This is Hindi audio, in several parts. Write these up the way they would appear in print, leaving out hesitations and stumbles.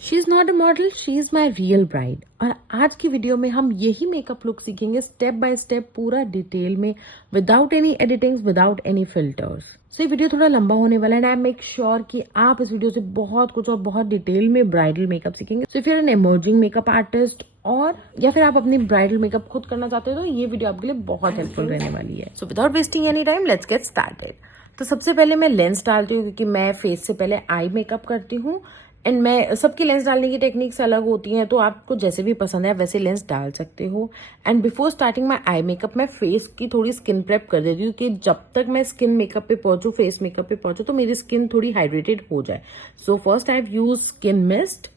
She is not a model, she is my real bride. और आज की वीडियो में हम यही मेकअप लुक सीखेंगे स्टेप बाय स्टेप, पूरा डिटेल में, without any editings, without any filters. So ये वीडियो थोड़ा लंबा होने वाला है एंड आई मेक श्योर कि आप इस वीडियो से बहुत कुछ और बहुत डिटेल में ब्राइडल मेकअप सीखेंगे। So if you are an emerging makeup artist और या फिर आप अपनी ब्राइडल मेकअप खुद करना चाहते हो तो ये वीडियो आपके लिए बहुत हेल्पफुल रहने वाली है। So without wasting any time let's get started. तो सबसे पहले मैं लेंस डालती हूँ क्योंकि मैं फेस से पहले आई मेकअप करती हूँ एंड मैं सबकी लेंस डालने की टेक्निक्स अलग होती हैं, तो आपको जैसे भी पसंद है वैसे लेंस डाल सकते हो। And before starting my eye makeup मैं फेस की थोड़ी स्किन प्रेप कर देती हूँ कि जब तक मैं स्किन मेकअप पे पहुंचू, फेस मेकअप पे पहुंचू, तो मेरी स्किन थोड़ी हाइड्रेटेड हो जाए। So first I have use skin mist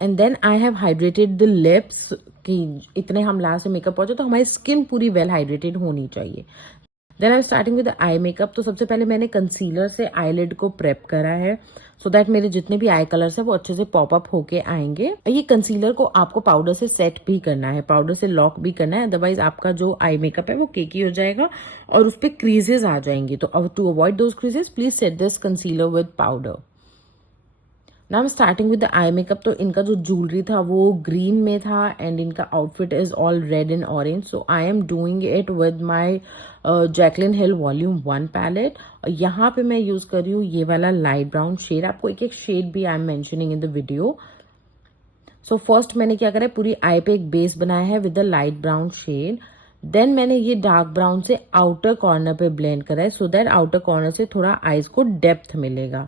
and then I have hydrated the lips कि इतने हम लास्ट में मेकअप पहुंचे तो हमारी स्किन पूरी वेल हाइड्रेटेड होनी चाहिए। Then I am starting with eye makeup. तो सबसे पहले मैंने कंसीलर से आईलिड को प्रेप करा है सो दैट मेरे जितने भी आई कलर्स है वो अच्छे से पॉप अप होके आएंगे। ये कंसीलर को आपको पाउडर से सेट भी करना है, पाउडर से लॉक भी करना है, अदरवाइज आपका जो आई मेकअप है वो केकी हो जाएगा और उस पर क्रीजेस आ जाएंगी। तो to avoid those creases please set this concealer with powder. Now I starting with the eye makeup. तो इनका जो ज्वेलरी था वो ग्रीन में था एंड इनका outfit is all red and orange. So I am doing it with my Jaclyn Hill volume 1 palette. और यहाँ पे मैं यूज कर रही हूँ ये वाला लाइट ब्राउन शेड। आपको एक एक शेड भी I am mentioning in the video. So first मैंने क्या करा है, पूरी आई पे एक बेस बनाया है with the light brown shade. Then मैंने ये डार्क ब्राउन से आउटर कॉर्नर पे ब्लेंड करा है सो दैट आउटर कॉर्नर से थोड़ा आईज को डेप्थ मिलेगा।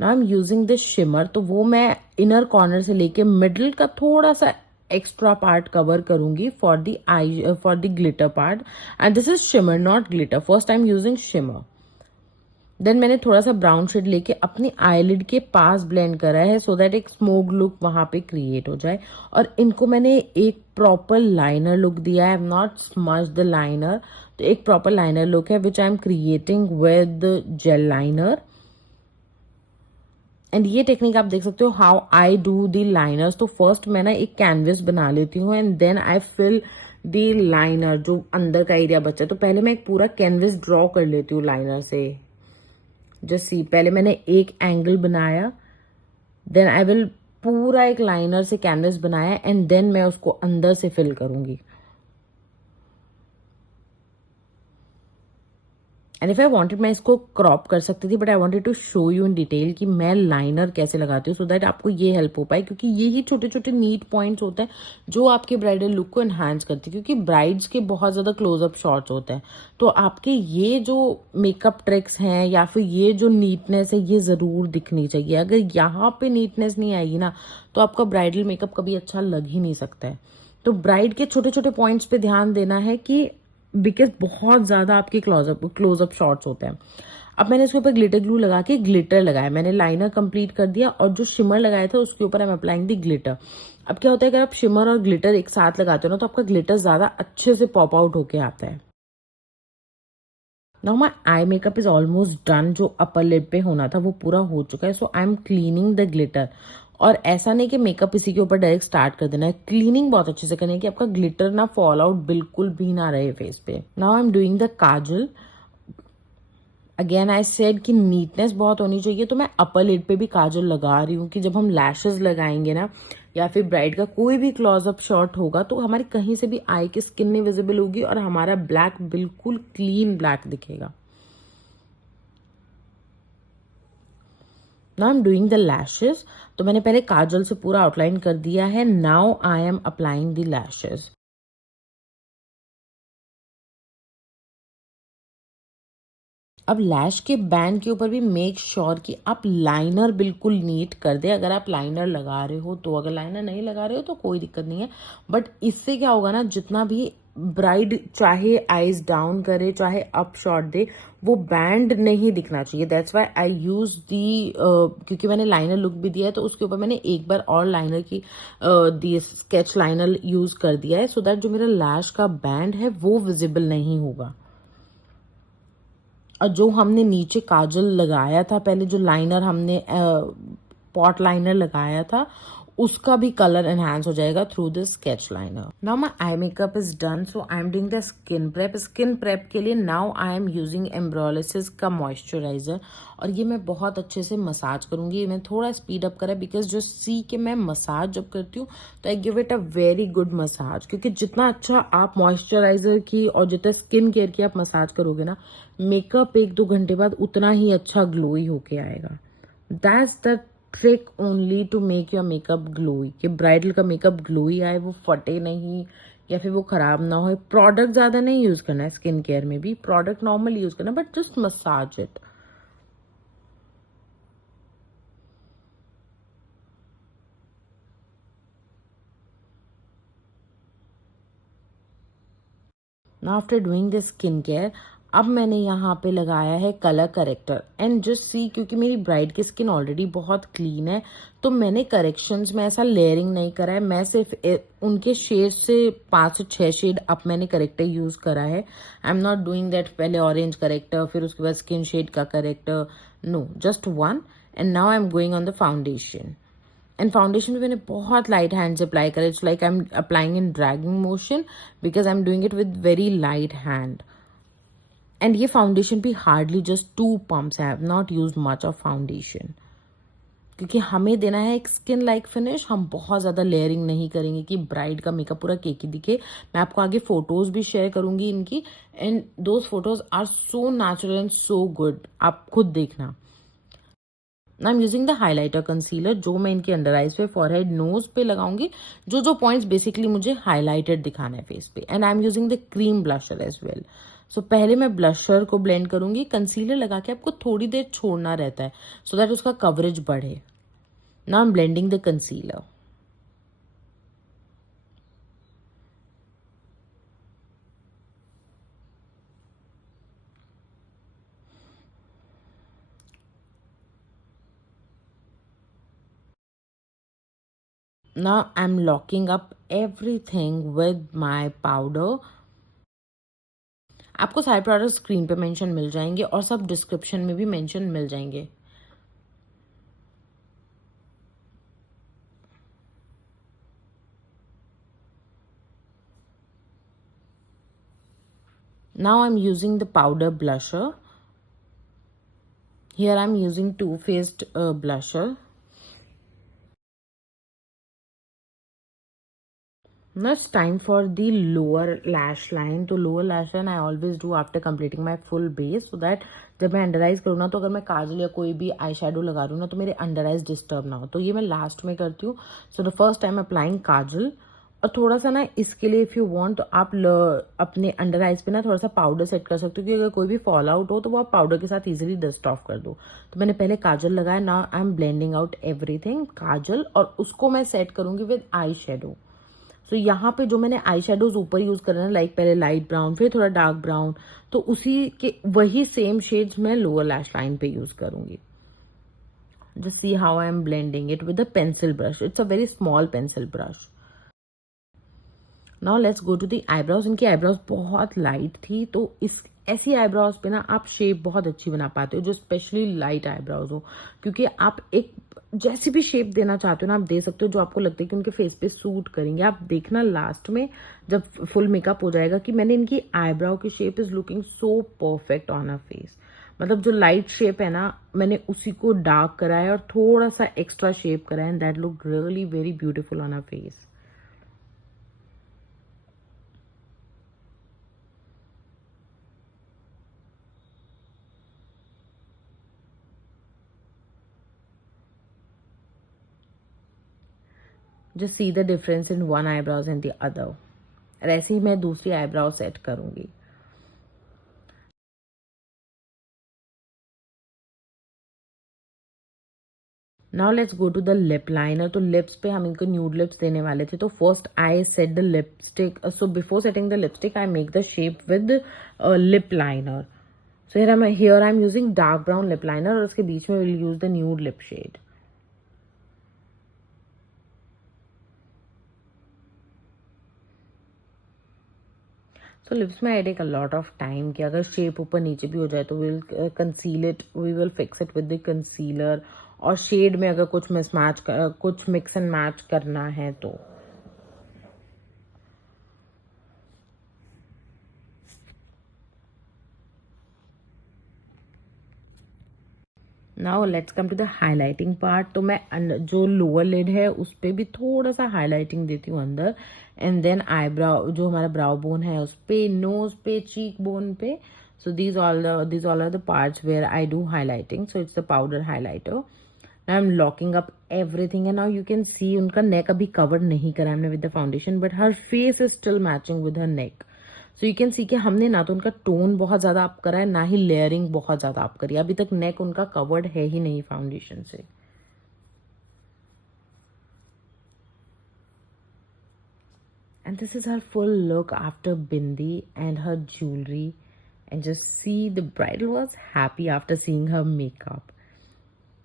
Now I am using this shimmer. तो वो मैं इनर कॉर्नर से लेके मिडल का थोड़ा सा एक्स्ट्रा पार्ट कवर करूंगी for the eye, for the glitter part. And this is shimmer not glitter, first I am using shimmer. Then मैंने थोड़ा सा ब्राउन शेड लेके अपनी आईलिड के पास ब्लेंड करा है सो दैट एक स्मोक लुक वहां पे क्रिएट हो जाए। और इनको मैंने एक प्रॉपर लाइनर लुक दिया है। I am not smudge the liner, तो एक प्रॉपर लाइनर लुक है which I am creating with gel liner. And ये टेक्निक आप देख सकते हो how I do the liners. तो फर्स्ट मैं ना एक कैनवस बना लेती हूँ and then I fill the liner, जो अंदर का एरिया बचा। तो पहले मैं एक पूरा कैनवस ड्रॉ कर लेती हूँ लाइनर से। जस्ट सी, पहले मैंने एक एंगल बनाया, देन आई विल पूरा एक लाइनर से कैनवस बनाया एंड देन मैं उसको अंदर से फिल करूंगी। एंड इफ आई वांटेड मैं इसको क्रॉप कर सकती थी, but I wanted to show you in detail कि मैं लाइनर कैसे लगाती हूँ सो दैट आपको ये हेल्प हो पाए, क्योंकि ये ही छोटे छोटे नीट पॉइंट्स होते हैं जो आपके ब्राइडल लुक को एनहांस करते हैं। क्योंकि ब्राइड्स के बहुत ज्यादा क्लोजअप शॉट्स होते हैं, तो आपके ये जो मेकअप ट्रिक्स हैं या फिर ये जो नीटनेस है ये जरूर दिखनी चाहिए। अगर यहाँ पे नीटनेस नहीं आएगी ना तो आपका ब्राइडल मेकअप कभी अच्छा लग ही नहीं सकता है। तो ब्राइड के छोटे छोटे पॉइंट्स पे ध्यान देना है कि बिकॉज बहुत ज्यादा आपके क्लोजअप शॉट्स होते हैं। अब मैंने इसके ऊपर ग्लिटर ग्लू लगा के ग्लिटर लगाया, मैंने लाइनर कंप्लीट कर दिया और जो शिमर लगाया था उसके ऊपर आई एम अप्लाइंग दी ग्लिटर। अब क्या होता है, अगर आप शिमर और ग्लिटर एक साथ लगाते हो ना तो आपका ग्लिटर ज्यादा अच्छे से पॉप आउट होके आता है। Now my eye makeup is almost done. जो अपर लिड पे होना था वो पूरा हो चुका है। So I am cleaning the glitter. और ऐसा नहीं कि मेकअप इसी के ऊपर डायरेक्ट स्टार्ट कर देना है, क्लीनिंग बहुत अच्छे से करनी है कि आपका ग्लिटर ना फॉल आउट बिल्कुल भी ना रहे फेस पे। Now I am doing the Kajal. Again I said कि नीटनेस बहुत होनी चाहिए, तो मैं अपर लिड पे भी काजल लगा रही हूँ कि जब हम लैशेस लगाएंगे ना या फिर ब्राइड का कोई भी क्लोजअप शॉट होगा तो हमारी कहीं से भी आई की स्किन नहीं विजिबल होगी और हमारा ब्लैक बिल्कुल क्लीन ब्लैक दिखेगा। Now I am doing the lashes. तो मैंने पहले काजल से पूरा आउटलाइन कर दिया है। Now I am applying the lashes. अब लैश के बैंड के ऊपर भी मेक श्योर कि आप लाइनर बिल्कुल नीट कर दे। अगर आप लाइनर लगा रहे हो तो, अगर लाइनर नहीं लगा रहे हो तो कोई दिक्कत नहीं है। बट इससे क्या होगा ना, जितना भी ब्राइड चाहे आईज डाउन करे चाहे अप शॉट दे, वो बैंड नहीं दिखना चाहिए। That's why I use the, क्योंकि मैंने लाइनर लुक भी दिया है तो उसके ऊपर मैंने एक बार और लाइनर की दी स्केच लाइनर यूज कर दिया है सो दैट जो मेरा लैश का बैंड है वो विजिबल नहीं होगा। और जो हमने नीचे काजल लगाया था, पहले जो लाइनर हमने पॉट लाइनर लगाया था, उसका भी कलर एनहांस हो जाएगा through this sketch liner. Now my eye makeup is done, so I am doing the skin prep. Skin prep के लिए नाउ आई एम यूजिंग एम्ब्रोलिसिस का मॉइस्चराइजर, और ये मैं बहुत अच्छे से मसाज करूंगी। मैं थोड़ा स्पीड अप करा बिकॉज जो सी के मैं मसाज जब करती हूँ तो I give it a very good massage, क्योंकि जितना अच्छा आप मॉइस्चराइजर की और जितना स्किन केयर की आप मसाज करोगे ना, मेकअप 1-2 घंटे बाद उतना ही अच्छा ग्लोई होके आएगा। That's the trick only to make your makeup glowy, कि ब्राइडल का मेकअप ग्लोई आए, वो फटे नहीं या फिर वो खराब ना हो। प्रोडक्ट ज्यादा नहीं यूज करना है स्किन केयर में भी, प्रोडक्ट नॉर्मल यूज करना, but just massage it. Now after doing this skin care, अब मैंने यहाँ पे लगाया है colour corrector. And just see, क्योंकि मेरी ब्राइड की स्किन ऑलरेडी बहुत क्लीन है, तो मैंने करेक्शंस में ऐसा लेयरिंग नहीं करा है। मैं सिर्फ उनके शेड से 5 से 6 शेड अब मैंने करेक्टर यूज करा है। I am not doing that पहले ऑरेंज करेक्टर फिर उसके बाद स्किन शेड का corrector, no, just one. And now I am going on the foundation. And foundation भी मैंने बहुत लाइट हैंड से अप्लाई करा। It's like I am applying in dragging motion because I am doing it with very light hand. And ये फाउंडेशन भी hardly just 2 pumps, I have not use much of foundation, क्योंकि हमें देना है एक स्किन लाइक फिनिश। हम बहुत ज़्यादा लेयरिंग नहीं करेंगे कि ब्राइड का मेकअप पूरा केकी दिखे। मैं आपको आगे फोटोज भी शेयर करूंगी इनकी, and those photos are so natural and so good, आप खुद देखना। I am using the highlighter concealer, जो मैं इनके अंडर आइज पे, फॉरहेड, नोज पे लगाऊंगी, जो जो पॉइंट्स बेसिकली मुझे हाईलाइटेड दिखाना है फेस पे। And I am using the cream blusher as well. So पहले मैं ब्लशर को ब्लेंड करूंगी। कंसीलर लगा के आपको थोड़ी देर छोड़ना रहता है सो दैट उसका कवरेज बढ़े। Now I am blending the concealer. Now I'm locking up everything with my powder. आपको सारे प्रोडक्ट स्क्रीन पे मेंशन मिल जाएंगे और सब डिस्क्रिप्शन में भी मेंशन मिल जाएंगे। Now I'm using the powder blusher. Here I'm using Too Faced blusher. Now it's time for the lower lash line. तो lower lash line I always do after completing my full base, so that जब मैं अंडर आइज करूँ ना, तो अगर मैं काजल या कोई भी आई शेडो लगा रही हूँ ना, तो मेरे अंडर आइज डिस्टर्ब ना हो। तो ये मैं लास्ट में करती हूँ। So the first time applying kajal, और थोड़ा सा ना इसके लिए इफ़ यू वांट तो आप अपने अंडर आइज पे ना थोड़ा सा पाउडर सेट कर सकते हो, क्योंकि अगर कोई भी फॉल आउट हो तो वो आप पाउडर के साथ इजीली डस्ट ऑफ कर दो। तो मैंने पहले काजल लगाया। Now I am blending out everything kajal, और उसको मैं सेट करूंगी विद आई शेडो। तो यहाँ पे जो मैंने आई शेडोज ऊपर यूज कर रहे हैं, लाइक पहले लाइट ब्राउन फिर थोड़ा डार्क ब्राउन, तो उसी के वही सेम शेड्स मैं लोअर लैश लाइन पे यूज करूंगी। Just see how I am blending it with a pencil brush. It's a very small pencil brush. Now let's go to the eyebrows. इनकी आईब्रोज बहुत लाइट थी, तो इस ऐसी आईब्रोज पे ना आप शेप बहुत अच्छी बना पाते हो, जो स्पेशली लाइट आईब्रोज हो, क्योंकि आप एक जैसी भी शेप देना चाहते हो ना, आप दे सकते हो जो आपको लगता है कि उनके फेस पे सूट करेंगे। आप देखना लास्ट में जब फुल मेकअप हो जाएगा कि मैंने इनकी आईब्रो की shape is looking so perfect on a face. मतलब जो लाइट शेप है ना, मैंने उसी को डार्क कराया और थोड़ा सा एक्स्ट्रा शेप कराया, and that look really very beautiful on a face. Just see the difference in one eyebrows and the other. और ऐसे ही मैं दूसरी आईब्रो सेट करूंगी। Now let's go to the lip liner. तो लिप्स पे हम इनको न्यूड लिप्स देने वाले थे, तो first I set the lipstick. So before setting the lipstick I make the shape with lip liner. So here I am using dark brown lip liner, और उसके बीच में will use the nude lip shade. So lips में I take a lot of time, कि अगर शेप ऊपर नीचे भी हो जाए तो will conceal it, we will fix it with the concealer, और शेड में अगर कुछ मिक्स एंड मैच करना है तो। Now let's come to the highlighting part. तो मैं जो लोअर लिड है उस पर भी थोड़ा सा हाईलाइटिंग देती हूँ अंदर, एंड देन आईब्राउ, जो हमारा ब्राउ बोन है उस पे, नोज पे, चीक बोन पे। सो these all are the parts where I do highlighting. So it's the powder highlighter. Now I'm locking up everything, and now you can see उनका neck अभी cover नहीं करा हमने with the foundation, but her face is still matching with her neck. So you can see कि हमने ना तो उनका टोन बहुत ज़्यादा अप करा है, ना ही लेयरिंग बहुत ज़्यादा अप करी है। अभी तक नेक उनका कवर्ड है ही नहीं फाउंडेशन से। And this is her full look after bindi and her jewelry. And just see, the bridal was happy after seeing her makeup.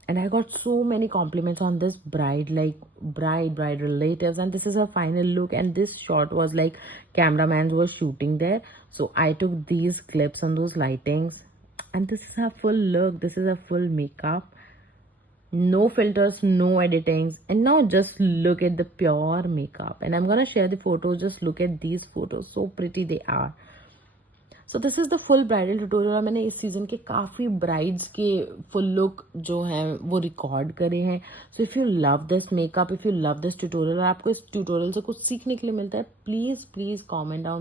And I got so many compliments on this bride, like bride relatives, and this is her final look. And this shot was like cameraman was shooting there, so I took these clips on those lightings. And this is her full look, this is her full makeup, no filters, no editings. And now just look at the pure makeup, and I'm gonna share the photos. Just look at these photos, so pretty they are. So this is the full bridal tutorial. और मैंने इस सीज़न के काफ़ी ब्राइड्स के फुल लुक जो हैं वो रिकॉर्ड करे हैं। So if you love this makeup, if you love this tutorial और आपको इस ट्यूटोरियल से कुछ सीखने के लिए मिलता है, प्लीज़ कमेंट डाउन